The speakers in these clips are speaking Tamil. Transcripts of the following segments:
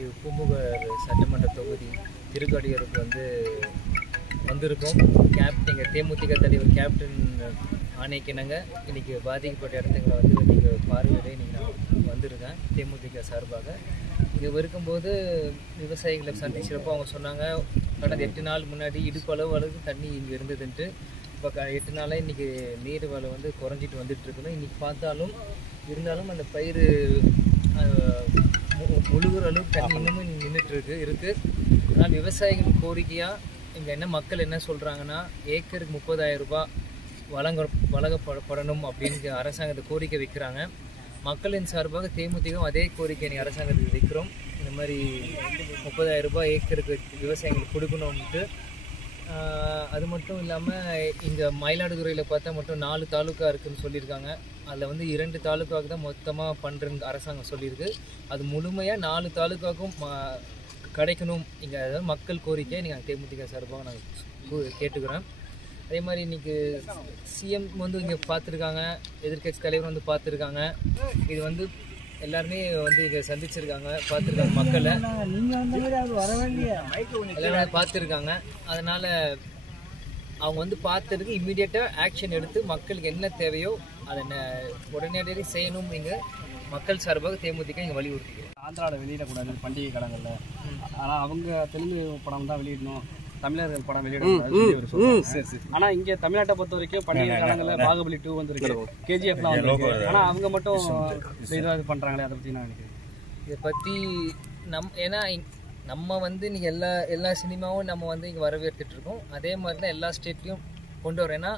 இன்றைக்கி பூமுகர் சட்டமன்ற தொகுதி திருக்கடியூருக்கு வந்திருக்கோம். எங்கள் தேமுதிக தலைவர் கேப்டன் ஆணைக்கிணங்க இன்றைக்கி பாதிக்கப்பட்ட இடத்துங்களை இன்றைக்கி பார்வையிட இன்றைக்கி நான் வந்திருக்கேன். தேமுதிக சார்பாக இங்கே இருக்கும்போது விவசாயிகளை சந்திச்சிருப்போம். அவங்க சொன்னாங்க கடந்த 8 நாள் முன்னாடி இடுப்பளவுக்கு தண்ணி இங்கே இருந்ததுன்ட்டு. இப்போ 8 நாளாக இன்றைக்கி நீர் வளம் குறைஞ்சிட்டு வந்துட்டுருக்குன்னு இன்றைக்கி பார்த்தாலும் இருந்தாலும் அந்த பயிர் முழுகிற அளவுக்கு தண்ணி இன்னமும் நின்றுட்டுருக்கு. ஆனால் விவசாயிகள் கோரிக்கையாக இங்கே என்ன மக்கள் என்ன சொல்கிறாங்கன்னா, ஏக்கருக்கு 30,000 ரூபாய் வழங்கப்படணும் அப்படின்னு அரசாங்கத்தை கோரிக்கை வைக்கிறாங்க. மக்களின் சார்பாக தேமுதிக அதே கோரிக்கை நீங்கள் அரசாங்கத்துக்கு வைக்கிறோம். இந்த மாதிரி 30,000 ரூபாய் ஏக்கருக்கு விவசாயிகளுக்கு கொடுக்கணும்ட்டு. அது மட்டும் இல்லாமல் இங்கே மயிலாடுதுறையில் பார்த்தா மட்டும் 4 தாலுக்கா இருக்குதுன்னு சொல்லியிருக்காங்க. அதில் 2 தாலுக்காவுக்கு தான் மொத்தமாக பண்ணுறன்னு அரசாங்கம் சொல்லியிருக்கு. அது முழுமையாக 4 தாலுக்காவுக்கும் கிடைக்கணும். இங்கே அதாவது மக்கள் கோரிக்கையை நீங்கள் தேமுதிக சார்பாக நாங்கள் கேட்டுக்கிறோம். அதே மாதிரி இன்றைக்கி சிஎம் இங்கே பார்த்துருக்காங்க, எதிர்கட்சி தலைவர் பார்த்துருக்காங்க. இது எல்லாருமே இங்கே சந்திச்சிருக்காங்க, பார்த்துருக்காங்க, மக்களை எல்லாருமே பார்த்துருக்காங்க. அதனால் அவங்க பார்த்ததுக்கு இம்மிடியேட்டாக ஆக்ஷன் எடுத்து மக்களுக்கு என்ன தேவையோ அதை உடனடியாக செய்யணும். இங்கே மக்கள் சார்பாக தேமுதிக இங்கே வலியுறுத்திக்கிறோம். ஆந்திராவில் வெளியிடக்கூடாது பண்டிகை காலங்களில், ஆனால் அவங்க தெலுங்கு படம் தான் வெளியிடணும், தமிழர்கள் படம் வெளியிடக்கூடாது. ஆனால் இங்கே தமிழ்நாட்டை பொறுத்த வரைக்கும் பண்டிகை காலங்களில் பாகுபலி 2 வந்துருக்கு, KGFலாம் வந்துருக்கு. ஆனால் அவங்க மட்டும் இது பண்ணுறாங்களே, அதை பற்றி நான் நினைக்கிறேன். இதை பற்றி ஏன்னா நம்ம நீங்கள் எல்லா சினிமாவும் நம்ம இங்கே வரவேற்றுட்ருக்கோம். அதே மாதிரி தான் எல்லா ஸ்டேட்லேயும் கொண்டு வரோம். ஏன்னா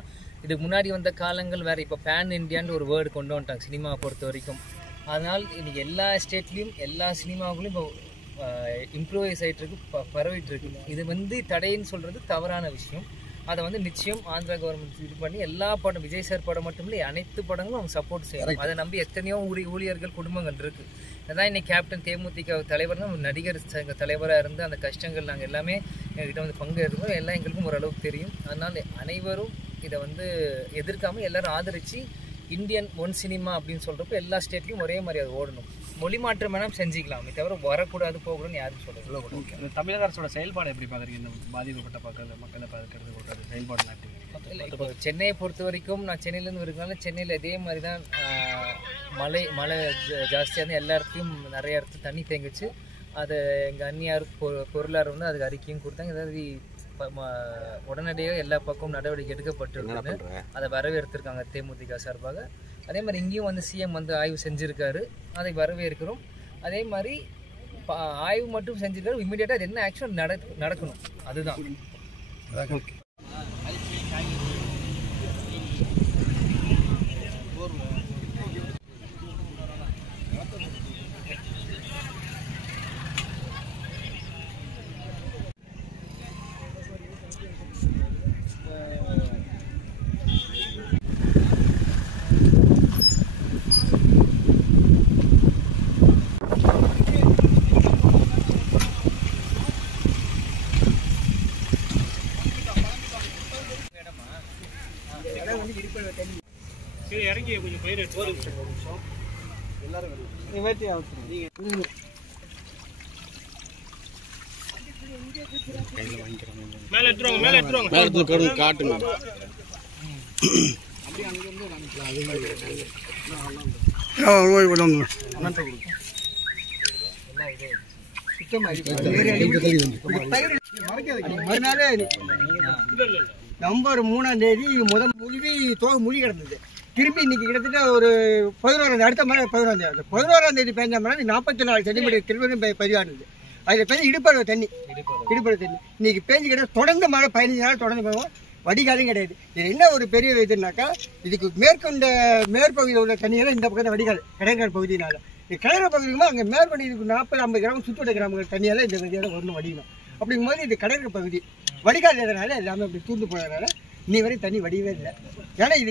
இதுக்கு முன்னாடி வந்த காலங்கள் வேறு. இப்போ பேன் இண்டியான்னு ஒரு வேர்டு கொண்டு வந்துட்டாங்க சினிமாவை பொறுத்த வரைக்கும். அதனால் இன்றைக்கி எல்லா ஸ்டேட்லேயும் எல்லா சினிமாவுக்குள்ளையும் இப்போ இம்ப்ரூவைஸ் ஆகிட்டுருக்கு, பரவிட்டுருக்கு. இது தடைன்னு சொல்கிறது தவறான விஷயம். அதை நிச்சயம் ஆந்திரா கவர்மெண்ட் இது பண்ணி எல்லா படம், விஜய் சார் படம் மட்டும் இல்லை அனைத்து படங்களும் அவங்க சப்போர்ட் செய்யணும். அதை நம்பி எத்தனையோ ஊழியர்கள் குடும்பங்கள் இருக்குது. அதான் இன்னைக்கு கேப்டன் தேமுதிக தலைவர் தான் நடிகர் சங்க தலைவராக இருந்து அந்த கஷ்டங்கள் நாங்கள் எல்லாமே எங்ககிட்ட பங்கு எடுக்கிறோம். எல்லாம் எங்களுக்கும் ஓரளவுக்கு தெரியும். அதனால் அனைவரும் இதை எதிர்க்காமல் எல்லோரும் ஆதரித்து இந்தியன் ஒன் சினிமா அப்படின்னு சொல்கிறப்ப எல்லா ஸ்டேட்லையும் ஒரே மாதிரி அது ஓடணும். மொழி மாற்றம் வேணால் செஞ்சுக்கலாம், தவிர வரக்கூடாது போகணும்னு யாரும் சொல்லக்கூடாது. தமிழக அரசோட செயல்பாடு எப்படி பார்க்குறீங்க? இந்த பாதிக்கப்பட்ட மக்களை பார்க்கறது செயல்பாடு இல்லை. இப்போ சென்னையை பொறுத்த வரைக்கும் நான் சென்னையிலேருந்து இருக்கனால சென்னையில் இதே மாதிரி தான் மழை ஜாஸ்தியாக இருந்து எல்லா இடத்துலையும் நிறைய இடத்துல தண்ணி தேங்கிச்சு. அதை எங்கள் அந்நியார் பொருளாளர் அதுக்கு அறிக்கையும் கொடுத்தாங்க. ஏதாவது உடனடியாக எல்லா பக்கமும் நடவடிக்கை எடுக்கப்பட்டிருக்குன்னு அதை வரவேற்றிருக்காங்க தேமுதிக சார்பாக. அதே மாதிரி இங்கேயும் சிஎம் ஆய்வு செஞ்சுருக்காரு, அதை வரவேற்கிறோம். அதே மாதிரி ஆய்வு மட்டும் செஞ்சுருக்காரு, இம்மிடியேட்டாக அது என்ன ஆக்ஷன் நடக்கணும் அதுதான். இறங்கி கொஞ்சம் பயிர் எல்லாரும் காட்டுங்க. நவம்பர் 3ஆம் தேதி முதல் மொழி கிடந்தது. திரும்பி இன்னைக்கு கிட்டத்தட்ட ஒரு 11 அடுத்த மழை 11ஆம் தேதி பெஞ்ச மழை 44 சென்டிமீட்டர் திரும்ப பதிவானது. அதில் பெஞ்ச இடுப்பளவு தண்ணி இன்னைக்கு பேஞ்சு கிடையாது. தொடர்ந்து மழை 15 நாள் தொடர்ந்து போவோம், வடிகாலும் கிடையாது. இது என்ன ஒரு பெரிய இதுனாக்கா, இதுக்கு மேற்பகுதியில் உள்ள தண்ணியெல்லாம் இந்த பக்கத்தில் வடிகால் கடற்கரை பகுதியினால. இது கடற்கரை பகுதிக்குமா அங்கே மேற்பகுதி 40-50 கிராமம் சுற்றுவட்ட கிராமங்கள் தண்ணியெல்லாம் இந்த பகுதியால் வரணும் வடிக்கணும். அப்படிங்கும்போது இது கடற்கரை பகுதி வடிகால் எதனால எல்லாமே அப்படி தூண்டு போனதுனால இன்னி வரை தண்ணி வடியவே இல்லை. ஏன்னா இது